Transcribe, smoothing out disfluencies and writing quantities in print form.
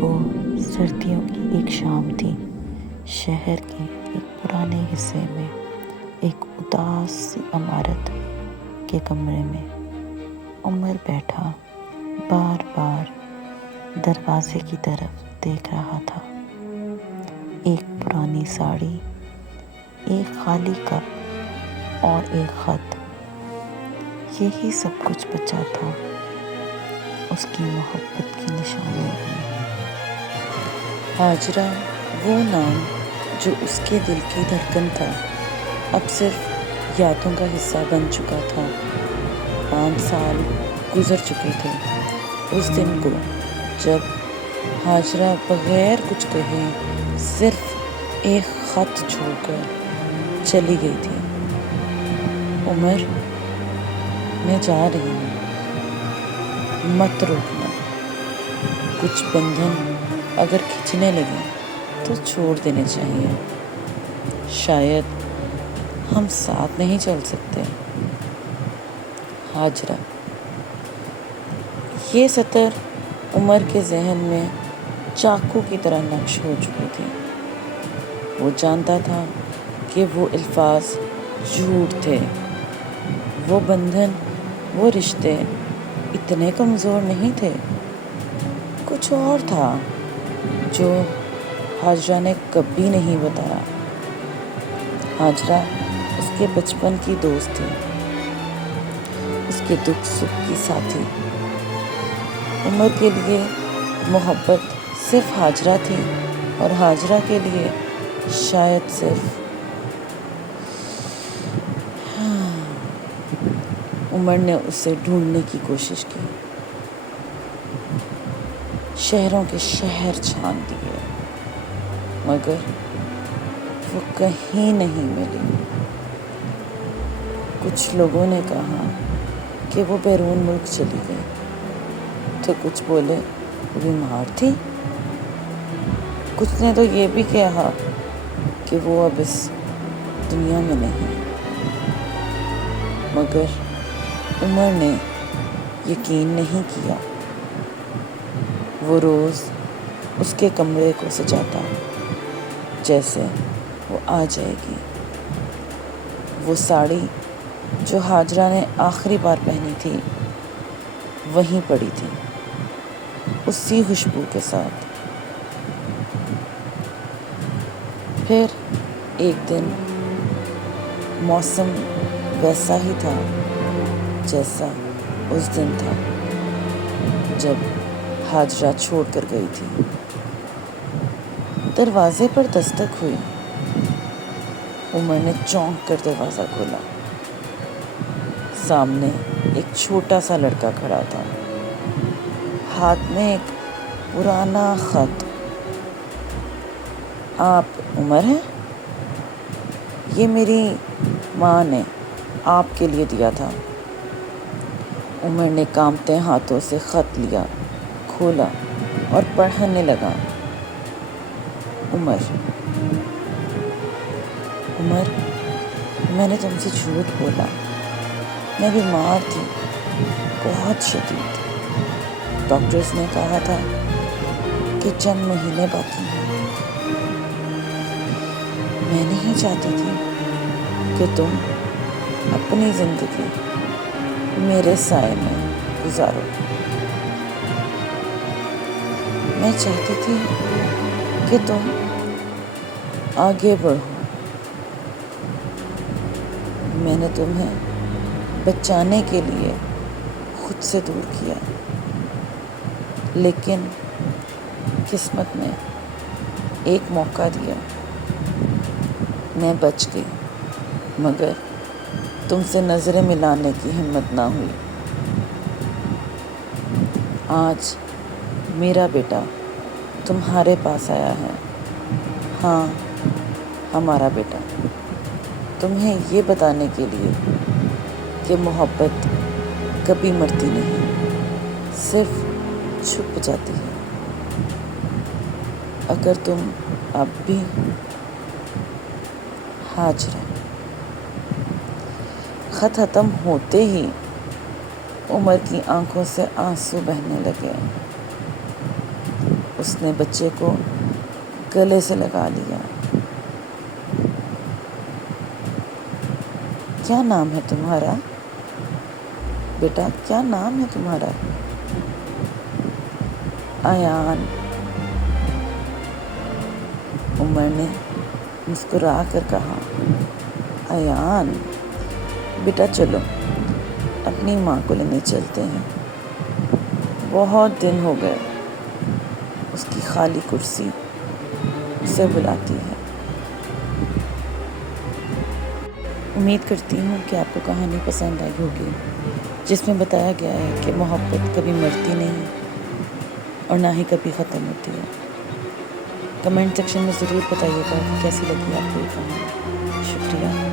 وہ سردیوں کی ایک شام تھی۔ شہر کے ایک پرانے حصے میں ایک اداس سی عمارت کے کمرے میں عمر بیٹھا بار بار دروازے کی طرف دیکھ رہا تھا۔ ایک پرانی ساڑی، ایک خالی کپ اور ایک خط، یہی سب کچھ بچا تھا اس کی محبت کی نشانیوں میں۔ ہاجرہ، وہ نام جو اس کے دل کی دھڑکن تھا، اب صرف یادوں کا حصہ بن چکا تھا۔ 5 سال گزر چکے تھے اس دن کو جب ہاجرہ بغیر کچھ کہے صرف ایک خط چھوڑ کر چلی گئی تھی۔ عمر، میں جا رہی ہوں، مت روکنا۔ کچھ بندھن اگر کھنچنے لگے تو چھوڑ دینے چاہیے۔ شاید ہم ساتھ نہیں چل سکتے۔ ہاجرہ۔ یہ سطر عمر کے ذہن میں چاقو کی طرح نقش ہو چکے تھے۔ وہ جانتا تھا کہ وہ الفاظ جھوٹ تھے، وہ بندھن، وہ رشتے اتنے کمزور نہیں تھے۔ کچھ اور تھا جو ہاجرہ نے کبھی نہیں بتایا۔ ہاجرہ اس کے بچپن کی دوست تھی، اس کے دکھ سکھ کی ساتھی۔ عمر کے لیے محبت صرف ہاجرہ تھی اور ہاجرہ کے لیے شاید صرف عمر نے اسے ڈھونڈنے کی کوشش کی، شہروں کے شہر چھان دیے، مگر وہ کہیں نہیں ملی۔ کچھ لوگوں نے کہا کہ وہ بیرون ملک چلی گئی، تو کچھ بولے وہ بیمار تھی۔ کچھ نے تو یہ بھی کہا کہ وہ اب اس دنیا میں نہیں، مگر عمر نے یقین نہیں کیا۔ وہ روز اس کے کمرے کو سجاتا جیسے وہ آ جائے گی۔ وہ ساڑی جو ہاجرہ نے آخری بار پہنی تھی وہیں پڑی تھی، اسی خوشبو کے ساتھ۔ پھر ایک دن موسم ویسا ہی تھا جیسا اس دن تھا جب ہاجرہ چھوڑ کر گئی تھی۔ دروازے پر دستک ہوئی۔ عمر نے چونک کر دروازہ کھولا۔ سامنے ایک چھوٹا سا لڑکا کھڑا تھا، ہاتھ میں ایک پرانا خط۔ آپ عمر ہیں؟ یہ میری ماں نے آپ کے لیے دیا تھا۔ عمر نے کانپتے ہاتھوں سے خط لیا، کھولا اور پڑھنے لگا۔ عمر، میں نے تم سے جھوٹ بولا، میں بیمار تھی، بہت شدید۔ ڈاکٹرز نے کہا تھا کہ چند مہینے باقی ہیں۔ میں نہیں چاہتی تھی کہ تم اپنی زندگی میرے سائے میں گزارو۔ میں چاہتی تھی کہ تم آگے بڑھو۔ میں نے تمہیں بچانے کے لیے خود سے دور کیا، لیکن قسمت نے ایک موقع دیا، میں بچ گئی، مگر تم سے نظریں ملانے کی ہمت نہ ہوئی۔ آج میرا بیٹا تمہارے پاس آیا ہے، ہاں، ہمارا بیٹا، تمہیں یہ بتانے کے لیے کہ محبت کبھی مرتی نہیں، صرف چھپ جاتی ہے۔ اگر تم اب بھی ہاجرہ۔ خط ختم ہوتے ہی عمر کی آنکھوں سے آنسو بہنے لگے۔ اس نے بچے کو گلے سے لگا لیا۔ کیا نام ہے تمہارا؟ بیٹا کیا نام ہے تمہارا؟ ایان۔ عمر نے مسکرا کر کہا، ایان بیٹا چلو اپنی ماں کو لینے چلتے ہیں، بہت دن ہو گئے، اس کی خالی کرسی اسے بلاتی ہے۔ امید کرتی ہوں کہ آپ کو کہانی پسند آئی ہوگی، جس میں بتایا گیا ہے کہ محبت کبھی مرتی نہیں اور نہ ہی کبھی ختم ہوتی ہے۔ کمنٹ سیکشن میں ضرور بتائیے گا کہ کیسی لگی آپ کو یہ کہانی۔ شکریہ۔